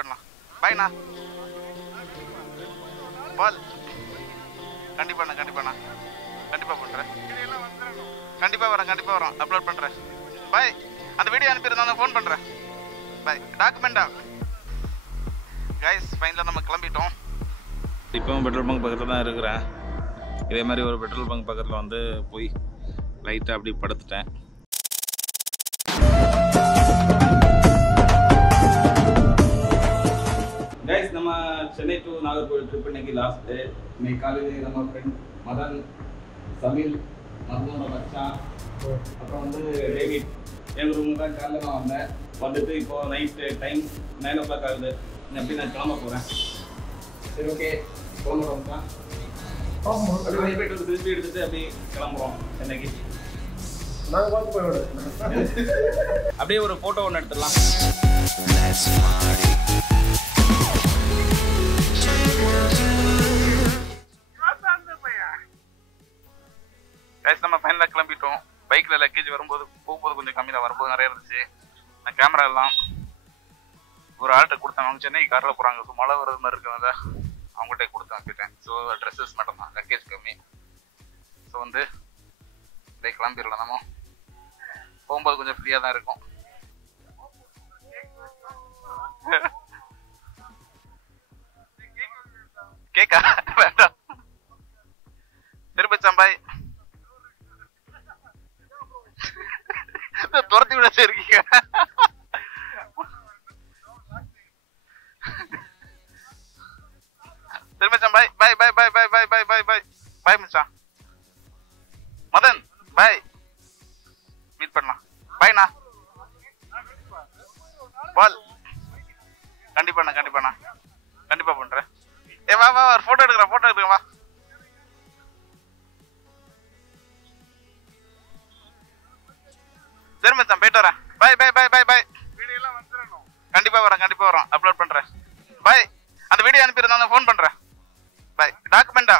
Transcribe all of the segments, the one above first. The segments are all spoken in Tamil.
பண்ணலாம். பாய்ண்ணா. பால் கண்டிப்பாண்ணா கண்டிப்பாண்ணா கண்டிப்பாக பண்ணுறேன். கண்டிப்பாக வரோம் அப்லோட் பண்ணுறேன். பாய். அந்த வீடியோ அனுப்பியிருந்தாங்க ஃபோன் பண்ணுறேன். பாய். டாக்குமெண்டா கைஸ் ஃபைனலாக நம்ம கிளம்பிட்டோம். இப்போவும் பெட்ரோல் பங்க் பக்கத்தில் தான் இருக்கிறேன். இதே மாதிரி ஒரு பெட்ரோல் பங்க் பக்கத்தில் வந்து போய் லைட்டாக அப்படி படுத்துட்டேன். கைஸ் நம்ம சென்னை டு நாகர்கோவில் ட்ரிப் இன்னைக்கு லாஸ்ட் டே. இன்னைக்கு காலையில் நம்ம ஃப்ரெண்ட் மதன், சமில், மதனோட மச்சான், அப்புறம் வந்து டேவிட் எங்கள் ரூமுக்கு தான் காலையில் நான் வந்தேன். வந்துட்டு இப்போது நைட்டு டைம் 9 o'clock ஆகுது. எப்படி நான் கிளம்ப போகிறேன். சரி ஓகே போகிறோம் தான். அப்படியே போயிட்டு ஒரு திருப்பி எடுத்துட்டு அப்படியே கிளம்புறோம் சென்னைக்கு. நாங்கள் பார்த்து போய் அப்படியே ஒரு ஃபோட்டோ ஒன்று எடுத்துடலாம். நம்ம ஃபைனலாக கிளம்பிட்டோம். பைக்கில் லக்கேஜ் வரும்போது போகும்போது கொஞ்சம் கம்மியாக வரும்போது நிறைய இருந்துச்சு. நான் கேமரா எல்லாம் ஒரு ஆள்கிட்ட கொடுத்தேன். அவங்க சென்னை காரில் போகிறாங்க. ஸோ மழை வர்றது மாதிரி இருக்கிறத அவங்கள்ட்ட கொடுத்து அனுப்பிட்டேன். ஸோ ட்ரெஸ்ஸஸ் மட்டும் தான், லக்கேஜ் கம்மி. ஸோ வந்து அப்படியே கிளம்பிடலாம். நம்ம போகும்போது கொஞ்சம் ஃப்ரீயாக தான் இருக்கும். கேக்கா வேண்டாம். திருப்பச்சாம்பாய் துரத்தி விட இருக்கீங்க. திருப்பச்சாம்பாய் பாய் பாய் பாய் பாய் பாய் பாய் பாய் பாய் பாய் மச்சான். மதன் பாய். மீட் பண்ணலாம். பாய்ண்ணா. பால் கண்டிப்பாண்ணா கண்டிப்பா பண்றேன். ஏ வா வா ஒரு போட்டோ எடுக்கிறேன் வா. சரி மச்சான் போயிட்டு வரேன். பாய் பாய் பாய் பாய் பாய். கண்டிப்பா வரோம் அப்லோட் பண்றேன். பாய். அந்த வீடியோ அனுப்பியிருந்தாங்க ஃபோன் பண்றேன். பாய். டாக்குமெண்டா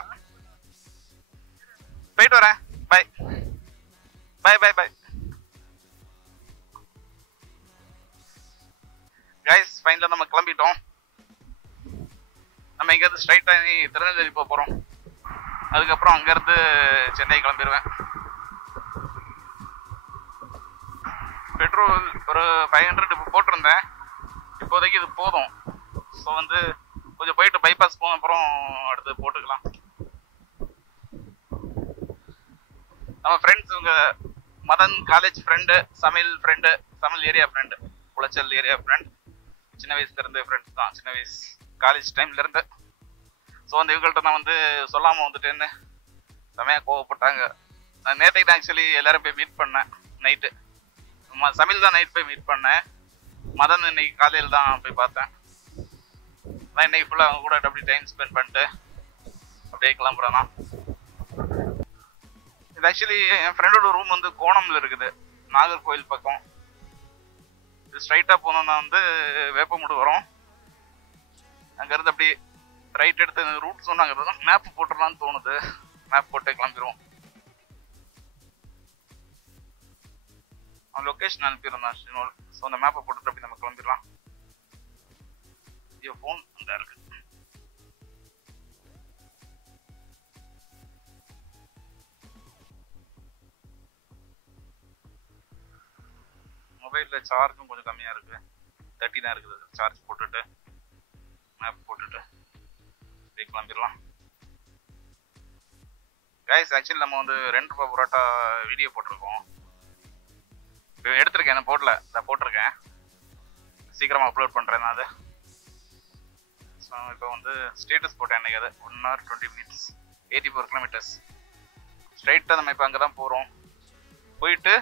போயிட்டு வரேன். பாய் பாய் பாய் பாய். கைஸ் ஃபைனலாக நம்ம கிளம்பிட்டோம். நம்ம இங்கேருந்து ஸ்ட்ரைட்டாக திருநெல்வேலி போக போகிறோம். அதுக்கப்புறம் அங்கேருந்து சென்னை கிளம்பிடுவேன். பெட்ரோல் ஒரு 500 இப்போ போட்டிருந்தேன். இப்போதைக்கு இது போதும். ஸோ வந்து கொஞ்சம் போயிட்டு பைபாஸ் போன அப்புறம் அடுத்து போட்டுக்கலாம். நம்ம ஃப்ரெண்ட்ஸ் இவங்க Madan college friend, Samil area friend, Colachel area friend. சின்ன வயசுலேருந்து ஃப்ரெண்ட்ஸ் தான், சின்ன வயசு காலேஜ் டைம்லேருந்து. ஸோ வந்து இவங்கள்ட்ட நான் வந்து சொல்லாமல் வந்துட்டேன்னு செமையாக கோவப்பட்டாங்க. நான் நேற்றைக்கு தான் ஆக்சுவலி எல்லோரும் போய் மீட் பண்ணேன் நைட்டு. சமில் தான் நைட் போய் மீட் பண்ணேன். மதன் இன்னைக்கு காலையில் தான் போய் பார்த்தேன். நான் இன்னைக்கு ஃபுல்லாக அவங்க கூட அப்படி டைம் ஸ்பெண்ட் பண்ணிட்டு அப்படியே கிளம்புறேன். இது ஆக்சுவலி என் ஃப்ரெண்டோட ரூம் வந்து கோணம்ல இருக்குது, நாகர்கோவில் பக்கம். இது ஸ்ட்ரைட்டாக போனோம்னா வந்து வேப்பமுடு வரும். அங்கேருந்து அப்படியே ரைட் எடுத்து ரூட் சொன்னாங்க. மேப் போட்டுடலான்னு தோணுது. மேப் போட்டு கிளம்பிடுவோம். அவன் லொக்கேஷன் அனுப்பிடுறான் ஷினோல். ஸோ அந்த மேப்பை போட்டுட்டு அப்படி நம்ம கிளம்பிடலாம். ஐயோ ஃபோன் அங்கே இருக்கு. மொபைலில் சார்ஜும் கொஞ்சம் கம்மியாக இருக்குது. 30 தான் இருக்குது. சார்ஜ் போட்டுட்டு மேப் போட்டுட்டு அப்படியே கிளம்பிடலாம். கைஸ் ஆக்சுவலி நம்ம வந்து 2 ரூபா புரோட்டா வீடியோ போட்டிருக்கோம். இப்போ எடுத்திருக்கேன், நான் போடல, நான் போட்டிருக்கேன். சீக்கிரமாக அப்லோட் பண்ணுறேன் நான் அதை. ஸோ இப்போ வந்து ஸ்டேட்டஸ் போட்டேன் எனக்கு. அது 1 hour 20 minutes 84 kilometers. ஸ்ட்ரைட்டாக நம்ம இப்போ அங்கே தான் போகிறோம். போயிட்டு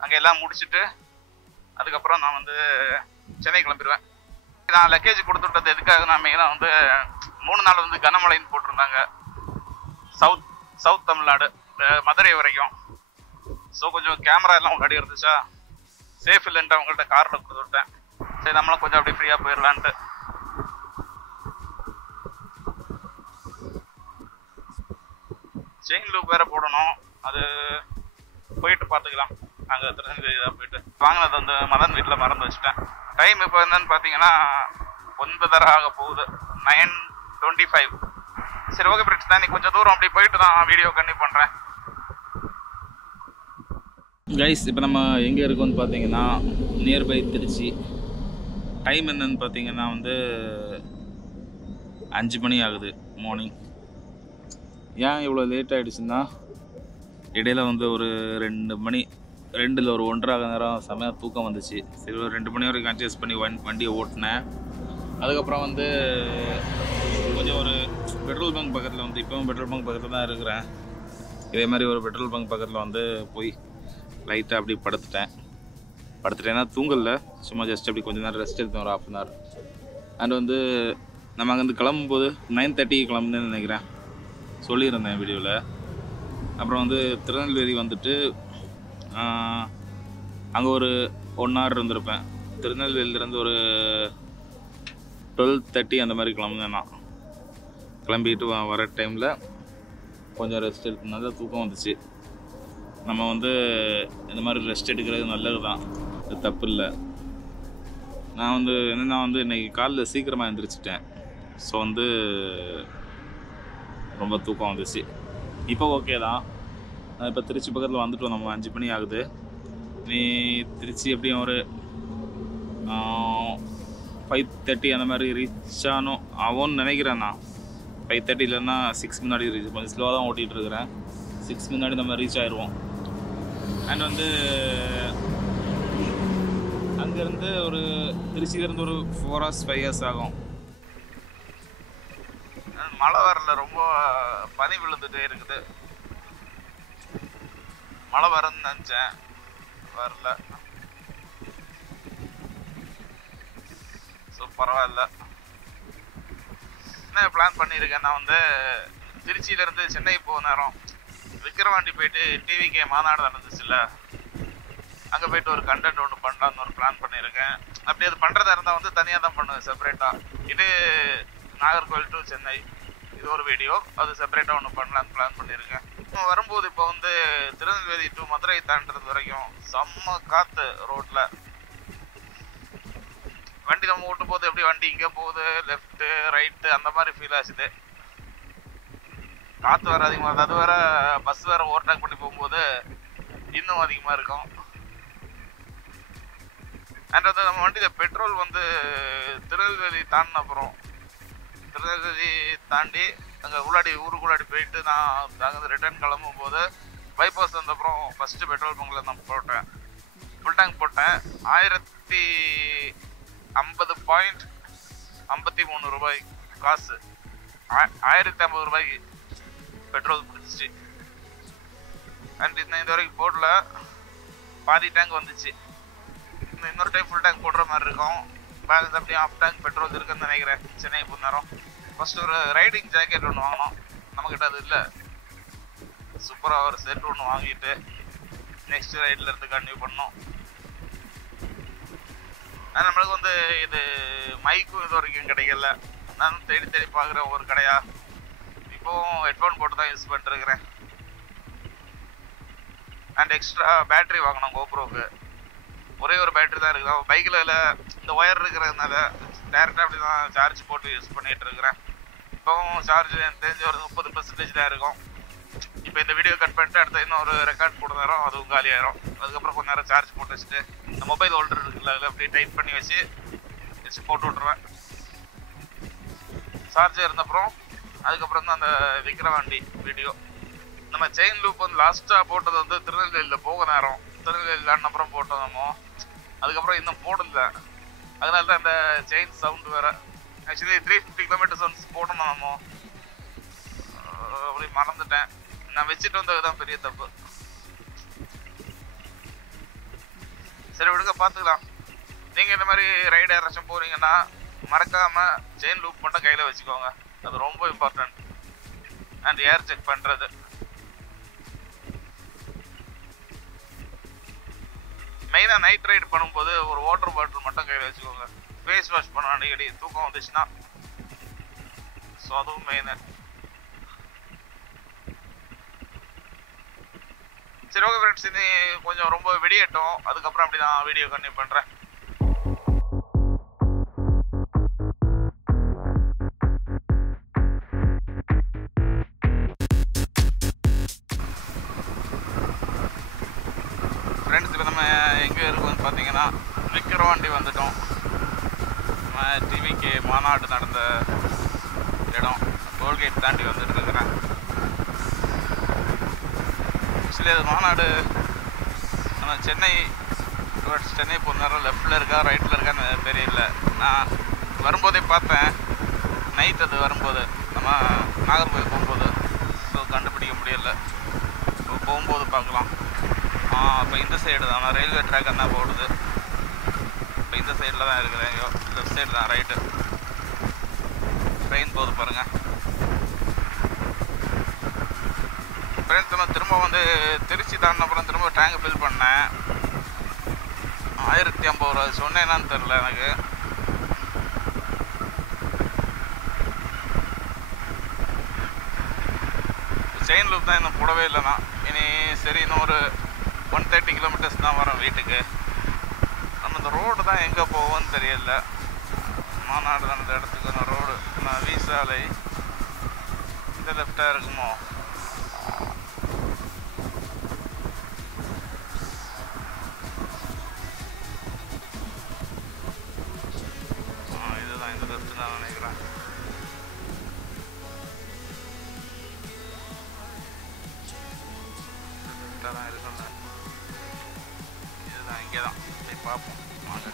அங்கே எல்லாம் முடிச்சுட்டு அதுக்கப்புறம் நான் வந்து சென்னை கிளம்பிடுவேன். நான் லக்கேஜ் கொடுத்துட்டது எதுக்காக நான் மெயினாக வந்து 3 நாள் வந்து கனமழைன்னு போட்டிருந்தாங்க. சவுத் தமிழ்நாடு மதுரை வரைக்கும். ஸோ கொஞ்சம் கேமரா எல்லாம் முன்னாடி இருந்துச்சா, சேஃப் இல்லைன்ட்டு அவங்கள்ட்ட காரில் கொடுத்து விட்டேன். சரி நம்மளும் கொஞ்சம் அப்படியே ஃப்ரீயாக போயிடலான்ட்டு. செயின் லூப் வேறு போடணும். அது போயிட்டு பார்த்துக்கலாம். அங்கே திருநெல்வேலி தான் போயிட்டு வாங்கினது வந்து மதன் வீட்டில் மறந்து வச்சுட்டேன். டைம் இப்போ என்னன்னு பார்த்தீங்கன்னா 9:30 ஆக போகுது, 9:25. சரி ஓகே ஃப்ரெண்ட்ஸ், நான் கொஞ்சம் தூரம் அப்படி போயிட்டு தான் வீடியோ கண்டினியூ பண்ணுறேன். கைஸ், இப்போ நம்ம எங்கே இருக்கோம்னு பார்த்தீங்கன்னா நியர்பை திருச்சி. டைம் என்னன்னு பார்த்தீங்கன்னா 5 மணி ஆகுது மார்னிங். ஏன் இவ்வளோ லேட் ஆகிடுச்சுன்னா, இடையில ஒரு 2 மணி, 2 இல்லை ஒரு 1.5 நேரம் செமையாக தூக்கம் வந்துச்சு. சரி ஒரு 2 மணி வரைக்கும் அட்ஜஸ்ட் பண்ணி வண்டியை ஓட்டினேன். அதுக்கப்புறம் கொஞ்சம் ஒரு பெட்ரோல் பங்க் பக்கத்தில் இப்போவும் பெட்ரோல் பங்க் பக்கத்தில் தான் இருக்கிறேன். இதே மாதிரி ஒரு பெட்ரோல் பங்க் பக்கத்தில் போய் லைட்டாக அப்படி படுத்துட்டேன்னா தூங்கல, சும்மா ஜஸ்ட் அப்படி கொஞ்சம் நேரம் ரெஸ்ட் எடுத்தேன், ஒரு 1/2 hour. அண்ட் நம்ம அங்கேருந்து கிளம்பும்போது 9:30 கிளம்புன்னு நினைக்கிறேன், சொல்லியிருந்தேன் வீடியோவில். அப்புறம் திருநெல்வேலி அங்கே ஒரு 1 hour இருந்திருப்பேன். திருநெல்வேலியிலேருந்து ஒரு 12:30 அந்த மாதிரி கிளம்புனேன். நான் கிளம்பிட்டு வர டைமில் கொஞ்சம் ரெஸ்ட் எடுத்ததுனால தூக்கம் வந்துச்சு. நம்ம இந்த மாதிரி ரெஸ்ட் எடுக்கிறது நல்லது தான், அது தப்பு இல்லை. நான் என்னென்னா இன்றைக்கி காலையில் சீக்கிரமாக எழுந்திரிச்சிட்டேன். ஸோ ரொம்ப தூக்கம் வந்துச்சு. இப்போ ஓகே தான். இப்போ திருச்சி பக்கத்தில் வந்துட்டோம், நம்ம 5 மணி ஆகுது. நீ திருச்சி எப்படியும் ஒரு 5:30 அந்த மாதிரி ரீச் ஆகும்னு நினைக்கிறேன். நான் 5:30 இல்லைன்னா 6 முன்னாடி ரீச், கொஞ்சம் ஸ்லோவாக தான் ஓட்டிகிட்டு இருக்கிறேன். 6 முன்னாடி நம்ம ரீச் ஆயிடுவோம். அண்ட் அங்கேருந்து ஒரு திருச்சியிலேருந்து ஒரு 4 hours 5 hours ஆகும். மழை வரல, ரொம்ப பனி விழுந்துட்டே இருக்குது. மழை வரன்னு நினச்சேன், வரல. ஸோ பரவாயில்ல. என்ன பிளான் பண்ணியிருக்கேன், நான் திருச்சியிலேருந்து சென்னை போக நேரம் விக்கிரவாண்டி போயிட்டு டிவிகே மாநாடு நடந்துச்சுல்ல, அங்கே போயிட்டு ஒரு கண்டென்ட் ஒன்று பண்ணலான்னு ஒரு பிளான் பண்ணியிருக்கேன். அப்படி அது பண்ணுறதா இருந்தால் தனியாக தான் பண்ணுவேன், செப்பரேட்டாக. இது நாகர்கோவில் டு சென்னை, இது ஒரு வீடியோ, அது செப்பரேட்டாக ஒன்று பண்ணலான்னு பிளான் பண்ணியிருக்கேன். வரும்போது இப்போ திருநெல்வேலி டு மதுரை தாண்டது வரைக்கும் செம்ம காற்று ரோட்டில். வண்டி நம்ம ஓட்டும் போது எப்படி வண்டி இங்கே போகுது, லெஃப்ட்டு ரைட்டு அந்த மாதிரி ஃபீல் ஆச்சுது. காற்று வேறு அதிகமாக இருக்குது. அது வேறு பஸ் வேறு ஓவர்டேக் பண்ணி போகும்போது இன்னும் அதிகமாக இருக்கும். அண்ட் நம்ம வண்டியில் பெட்ரோல் திருநெல்வேலி தாண்டின அப்புறம், திருநெல்வேலி தாண்டி அங்கே ஊருக்குள்ளாடி போயிட்டு நான் அங்கே ரிட்டர்ன் கிளம்பும் போது பைபாஸ் வந்தப்புறம் ஃபஸ்ட்டு பெட்ரோல் பங்கில் நான் போட்டேன், ஃபுல் டேங்க் போட்டேன். 1050.53 ரூபாய் காசு, 1050 ரூபாய்க்கு பெட்ரோல் பிடிச்சிச்சு. அண்ட் இந்த வரைக்கும் போடல, பாதி டேங்க் வந்துச்சு. இன்னொரு டைம் ஃபுல் டேங்க் போடுற மாதிரி இருக்கும். பேலன்ஸ் அப்படியே ஆஃப் டேங்க் பெட்ரோல் இருக்குன்னு நினைக்கிறேன். சென்னை போன நேரம் ஃபர்ஸ்ட் ஒரு ரைடிங் ஜாக்கெட் ஒன்று வாங்கினோம், நம்மக்கிட்ட அது இல்லை. சூப்பராக ஒரு செட் ஒன்று வாங்கிட்டு நெக்ஸ்ட் ரைடில் இருந்து கண்டினியூ பண்ணோம். நம்மளுக்கு இது மைக்கும் இது வரைக்கும் கிடைக்கல. நான் தேடி பார்க்குறேன் ஒரு கடையா. இப்போவும் ஹெட்ஃபோன் போட்டு தான் யூஸ் பண்ணிட்டுருக்கிறேன். அண்ட் எக்ஸ்ட்ரா பேட்ரி வாங்கினோம் கோப்ரோக்கு. ஒரே ஒரு பேட்ரி தான் இருக்குது. பைக்கில் இந்த ஒயர் இருக்கிறதுனால டேரெக்டாக அப்படி தான் சார்ஜ் போட்டு யூஸ் பண்ணிகிட்டு இருக்கிறேன். இப்போவும் சார்ஜ் எனக்கு தெரிஞ்ச ஒரு 30% தான் இருக்கும். இப்போ இந்த வீடியோ கட் பண்ணிட்டு அடுத்த இன்னும் ஒரு ரெக்கார்ட் போட நேரம் அதுவும் காலியாயிரும். அதுக்கப்புறம் கொஞ்சம் நேரம் சார்ஜ் போட்டு வச்சுட்டு இந்த மொபைல் ஹோல்டர் இருக்குல்ல, அதில் அப்படியே டைட் பண்ணி வச்சு போட்டு விட்ருவேன். சார்ஜர் இருந்தப்புறம் அதுக்கப்புறம் தான் அந்த விக்கிரவாண்டி வீடியோ. நம்ம செயின் லூப் லாஸ்ட்டாக போட்டது திருநெல்வேலியில் போக நேரம், திருநெல்வேலியில் அப்புறம் போட்டோம் நம்ம. அதுக்கப்புறம் இன்னும் போடல, அதனால தான் இந்த செயின் சவுண்டு வேறு. ஆக்சுவலி 350 கிலோமீட்டர் சவுண்ட்ஸ் போடணும் நம்ம, அப்படி மறந்துட்டேன். நான் வச்சுட்டு வந்தது தான் பெரிய தப்பு. சரி விடுங்க, பார்த்துக்கலாம். நீங்கள் இந்த மாதிரி ரைடு யாராச்சும் போகிறீங்கன்னா மறக்காமல் செயின் லூப் மட்டும் கையில் வச்சுக்கோங்க, அது ரொம்ப இம்பார்ட்டன்ட். அண்ட் ஏர் செக் பண்ணுறது. மெயினாக நைட் ரைடு பண்ணும்போது ஒரு வாட்டர் பாட்டில் மட்டும் கையில் வச்சுக்கோங்க. ஃபேஸ் வாஷ் பண்ண அடிக்கடி தூக்கம் வந்துச்சுன்னா. ஸோ அதுவும் மெயின். சரி ஓகே ஃப்ரெண்ட்ஸ், இது கொஞ்சம் ரொம்ப வெடியட்டும், அதுக்கப்புறம் அப்படி தான் வீடியோ கண்டினியூ பண்ணுறேன். பார்த்தீங்கன்னா விக்கிரவாண்டி வந்துட்டோம். டிவிக்கு மாநாடு நடந்த இடம் டோல்கேட் தாண்டி வந்துட்டு இருக்கிறேன். ஆக்சுவலி அது மாநாடு சென்னை போன நேரம் லெஃப்டில் இருக்கா ரைட்டில் இருக்கான்னு தெரியல. நான் வரும்போதே பார்த்தேன், நைட் அது வரும்போது நம்ம நாகர்கோவில் போகும்போது. ஸோ கண்டுபிடிக்க முடியலை. ஸோ போகும்போது பார்க்கலாம். இப்போ இந்த சைடு தான் நான் ரயில்வே ட்ராக் என்ன போடுது. இப்போ இந்த சைடில் தான் இருக்கிறேன். லெஃப்ட் சைடு தான், ரைட்டு ட்ரெயின் போகுது பாருங்கள். ஃப்ரெண்ட்ஸ் நான் திரும்ப வந்து திருச்சி தாண்டின அப்புறம் திரும்ப டேங்க் ஃபில் பண்ணேன். 1050 ரூபா சொன்னேன்னான்னு தெரில எனக்கு. செயின் லூப் தான் இன்னும் போடவே இல்லைண்ணா. இனி சரி இன்னும் ஒரு 130 கிலோமீட்டர்ஸ் தான் வரோம் வீட்டுக்கு. நம்ம இந்த ரோடு தான் எங்கே போவோன்னு தெரியல. மாநாடு தான் இந்த இடத்துக்கு நான் ரோடு நான் வீசாலை இந்த லெஃப்டாக இருக்குமோ? இதுதான் இந்த லெஃப்ட் தான் நினைக்கிறேன். தான் இருக்குல்ல, இதுதான் இங்கே தான் போய் பார்ப்போம் வாங்க.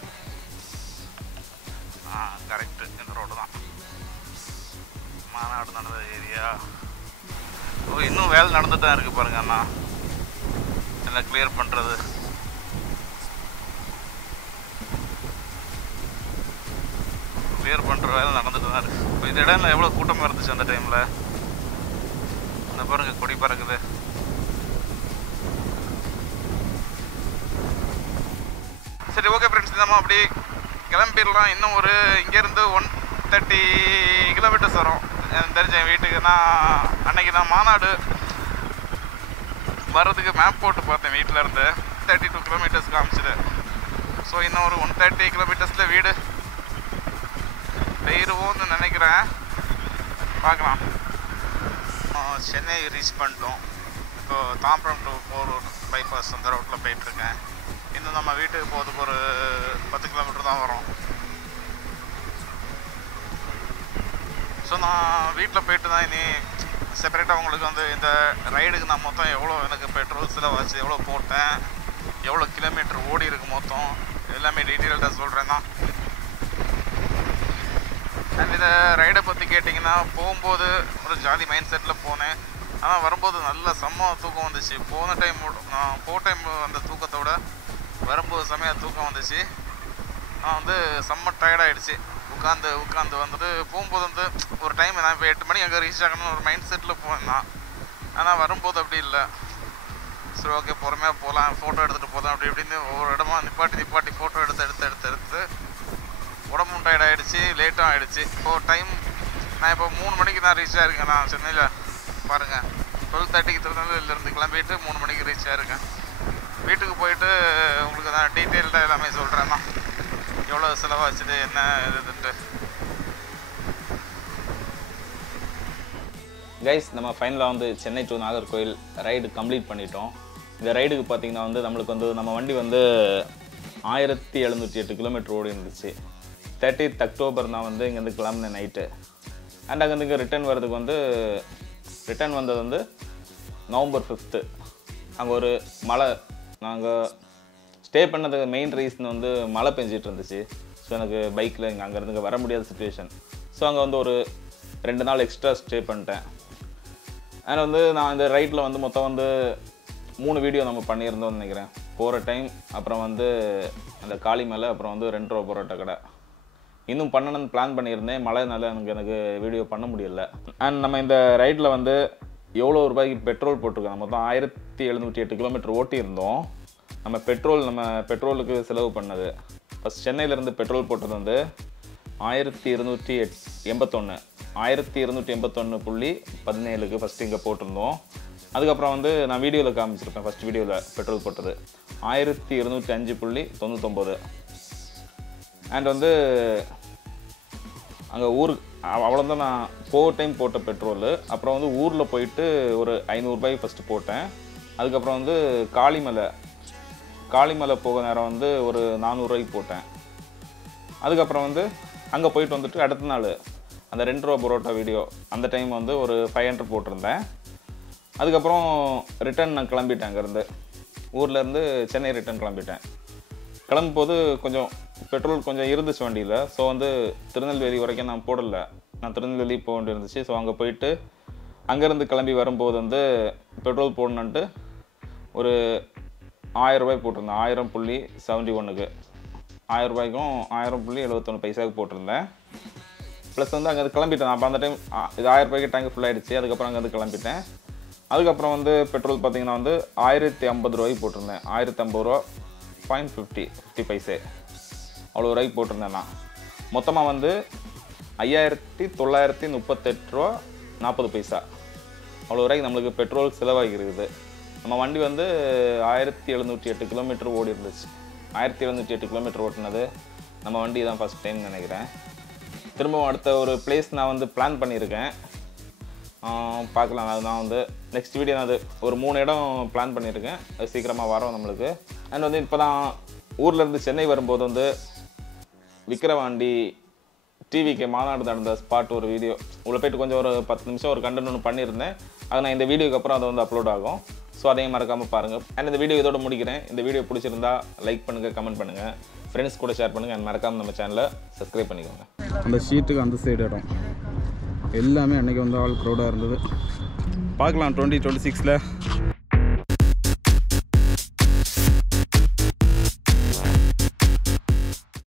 கரெக்டு, இந்த ரோடு தான் மாநாடு நடந்த ஏரியா. ஓ இன்னும் வேலை நடந்துட்டு தான் இருக்குது பாருங்க அண்ணா, எல்லாம் கிளியர் பண்ணுறது. கிளியர் பண்ணுற வேலை நடந்துட்டு தான் இருக்குது. இப்போ இந்த இடம்ல எவ்வளோ கூட்டமாக இருந்துச்சு அந்த டைமில். இந்த பாருங்க கொடி பறக்குது. சரி ஓகே ஃப்ரெண்ட்ஸ், நம்ம அப்படி கிளம்பிடலாம். இன்னும் ஒரு இங்கேருந்து 130 கிலோமீட்டர்ஸ் வரும் தெரிஞ்ச என் வீட்டுக்கு. நான் அன்னைக்கு நான் மாநாடு வர்றதுக்கு மேப் போட்டு பார்த்தேன். வீட்டில் இருந்து 32 கிலோமீட்டர்ஸ் காமிச்சிது. ஸோ இன்னும் ஒரு 130 கிலோமீட்டர்ஸில் வீடு போயிடுவோன்னு நினைக்கிறேன். பார்க்கலாம். சென்னை ரீச் பண்ணிட்டோம். இப்போது தாம்பரம் டு போரூர் பைபாஸ் அந்த ரோட்டில் போயிட்டுருக்கேன். இன்னும் நம்ம வீட்டுக்கு போகிறதுக்கு ஒரு 10 கிலோமீட்டர் தான் வரும். ஸோ நான் வீட்டில் போயிட்டு தான் இனி செப்பரேட்டாக உங்களுக்கு வந்து இந்த ரைடுக்கு நான் மொத்தம் எவ்வளோ எனக்கு பெட்ரோல் செலவாச்சு, எவ்வளோ போட்டேன், எவ்வளோ கிலோமீட்டர் ஓடி இருக்கு மொத்தம் எல்லாமே டீட்டெயில்டாக சொல்கிறேன் தான். அண்ட் இதை ரைடை பற்றி கேட்டிங்கன்னா, போகும்போது ஒரு ஜாலி மைண்ட் செட்டில் போனேன். ஆனால் வரும்போது நல்ல செம்ம தூக்கம் வந்துச்சு. போன டைம் அந்த தூக்கத்தோட வரும்போது செம்மையாக தூக்கம் வந்துச்சு. நான் வந்து செம்ம டயர்டாகிடுச்சு. உட்காந்து வந்துட்டு போகும்போது வந்து ஒரு டைம் நான் இப்போ 8 மணிக்கு அங்கே ரீச் ஆகணும்னு ஒரு மைண்ட் செட்டில் போனேன். ஆனால் வரும்போது அப்படி இல்லை. சரி ஓகே பொறுமையாக போகலாம், ஃபோட்டோ எடுத்துகிட்டு போகலாம் அப்படி இப்படின்னு ஒவ்வொரு இடமா நிப்பாட்டி ஃபோட்டோ எடுத்து உடம்பும் டயர்ட் ஆகிடுச்சு, லேட்டும் ஆகிடுச்சு. இப்போது டைம் நான் இப்போ 3 மணிக்கு தான் ரீச் ஆகிருக்கேன். நான் சென்னையில் பாருங்கள் 12:30க்கு திருநெல்வேலியிலேருந்து கிளம்பிட்டு 3 மணிக்கு ரீச் ஆகிருக்கேன். வீட்டுக்கு போயிட்டு உங்களுக்கு நான் டீட்டெயில்டாக எல்லாமே சொல்கிறேன்னா எவ்வளோ செலவாச்சுது என்ன இதுன்ட்டு. கைஸ் நம்ம ஃபைனலாக வந்து Chennai to Nagercoil ride complete பண்ணிட்டோம். இந்த ரைடுக்கு பார்த்திங்கன்னா வந்து நம்மளுக்கு வந்து நம்ம வண்டி வந்து 1708 கிலோமீட்டர் ஓடி இருந்துச்சு. 30th அக்டோபர் நான் வந்து இங்கேருந்து கிளம்புனேன் நைட்டு. அண்ட் அங்கேருந்து ரிட்டர்ன் வந்தது வந்து நவம்பர் 5. அங்கே ஒரு மழை, நாங்கள் ஸ்டே பண்ணதுக்கு மெயின் ரீசன் வந்து மழை பெஞ்சிட்டு இருந்துச்சு. ஸோ எனக்கு பைக்கில் அங்கேருந்து வர முடியாத சுச்சுவேஷன். ஸோ அங்கே வந்து ஒரு 2 நாள் எக்ஸ்ட்ரா ஸ்டே பண்ணிட்டேன். அண்ட் வந்து நான் இந்த ரைட்டில் வந்து மொத்தம் வந்து 3 வீடியோ நம்ம பண்ணியிருந்தோம்னு நினைக்கிறேன். போகிற டைம், அப்புறம் வந்து அந்த காளி மலை, அப்புறம் வந்து 2 ரூபா பரோட்டா கடை. இன்னும் பண்ணணும்னு பிளான் பண்ணியிருந்தேன். மழைனால எனக்கு வீடியோ பண்ண முடியல. அண்ட் நம்ம இந்த ரைட்டில் வந்து எவ்வளோ ரூபாய்க்கு பெட்ரோல் போட்டிருக்கோம். மொத்தம் 1708 கிலோமீட்டர் ஓட்டியிருந்தோம். நம்ம பெட்ரோலுக்கு செலவு பண்ணது ஃபஸ்ட் சென்னையிலேருந்து பெட்ரோல் போட்டது வந்து 1281.17க்கு ஃபஸ்ட்டு இங்கே போட்டிருந்தோம். அதுக்கப்புறம் வந்து நான் வீடியோவில் காமிச்சிருப்பேன். ஃபஸ்ட் வீடியோவில் பெட்ரோல் போட்டது 1205.99. அண்ட் வந்து அங்கே அவ்வளோதான் நான் டைம் போட்ட பெட்ரோலு. அப்புறம் வந்து ஊரில் போயிட்டு ஒரு 500 ரூபாய்க்கு ஃபஸ்ட்டு போட்டேன். அதுக்கப்புறம் வந்து காளிமலை போக நேரம் வந்து ஒரு 400 ரூபாய்க்கு போட்டேன். அதுக்கப்புறம் வந்து அங்கே போயிட்டு வந்துட்டு அடுத்த நாள் அந்த 2 ரூபா பரோட்டா வீடியோ அந்த டைம் வந்து ஒரு 500 போட்டிருந்தேன். அதுக்கப்புறம் ரிட்டன் நான் கிளம்பிட்டேன். அங்கேருந்து ஊர்லேருந்து சென்னை ரிட்டன் கிளம்பிட்டேன். கிளம்பும்போது கொஞ்சம் பெட்ரோல் கொஞ்சம் இருந்துச்சு வண்டியில். ஸோ வந்து திருநெல்வேலி வரைக்கும் நான் போடலை. நான் திருநெல்வேலி போக வேண்டி இருந்துச்சு. ஸோ அங்கே போயிட்டு அங்கேருந்து கிளம்பி வரும்போது வந்து பெட்ரோல் போடணுன்ட்டு ஒரு 1000 ரூபாய் போட்டிருந்தேன். 1000.71க்கு 1000 ரூபாய்க்கும் 1000.71 போட்டிருந்தேன். ப்ளஸ் வந்து அங்கே கிளம்பிட்டேன். அப்போ அந்த டைம் இது 1000 ரூபாய்க்கு டேங்க் ஃபுல் ஆகிடுச்சு. அதுக்கப்புறம் அங்கேருந்து கிளம்பிட்டேன். அதுக்கப்புறம் வந்து பெட்ரோல் பார்த்தீங்கன்னா வந்து 1050 ரூபாய்க்கு போட்டிருந்தேன். 1050 ரூபா 0.50 அவ்வளோ ரூபாய்க்கு போட்டிருந்தேன். நான் மொத்தமாக வந்து 5938 ரூபா 40 அவ்வளோ ரூபாய்க்கு நம்மளுக்கு பெட்ரோல் செலவாகி இருக்குது. நம்ம வண்டி வந்து 1708 கிலோமீட்டர் ஓடி இருந்துச்சு. 1708 கிலோமீட்டர் ஓட்டினது நம்ம வண்டி தான் ஃபஸ்ட் டைம் நினைக்கிறேன். திரும்பவும் அடுத்த ஒரு பிளேஸ் நான் வந்து பிளான் பண்ணியிருக்கேன். பார்க்கலாம். அது நான் வந்து நெக்ஸ்ட் வீடியோ நான் அது ஒரு 3 இடம் பிளான் பண்ணியிருக்கேன். அது சீக்கிரமாக வரும் நம்மளுக்கு. அண்ட் வந்து இப்போ தான் ஊர்லேருந்து சென்னை வரும்போது வந்து விக்கிரவாண்டி டிவிக்கு மாநாடு நடந்த ஸ்பாட் ஒரு வீடியோ உள்ள போய்ட்டு கொஞ்சம் ஒரு 10 நிமிஷம் ஒரு கண்டென்ட் ஒன்று பண்ணியிருந்தேன். அது நான் இந்த வீடியோக்கு அப்புறம் அதை வந்து அப்லோட் ஆகும். ஸோ அதையும் மறக்காமல் பாருங்கள். அண்ட் இந்த வீடியோ இதோட முடிக்கிறேன். இந்த வீடியோ பிடிச்சிருந்தா லைக் பண்ணுங்கள், கமெண்ட் பண்ணுங்கள், ஃப்ரெண்ட்ஸ் கூட ஷேர் பண்ணுங்கள். அண்ட் மறக்காமல் நம்ம சேனலை சப்ஸ்கிரைப் பண்ணிக்கோங்க. அந்த ஷீட்டுக்கு அந்த சைடு இடம் எல்லாமே அன்றைக்கி வந்து ஆல் க்ரௌடாக இருந்தது. பார்க்கலாம் 2026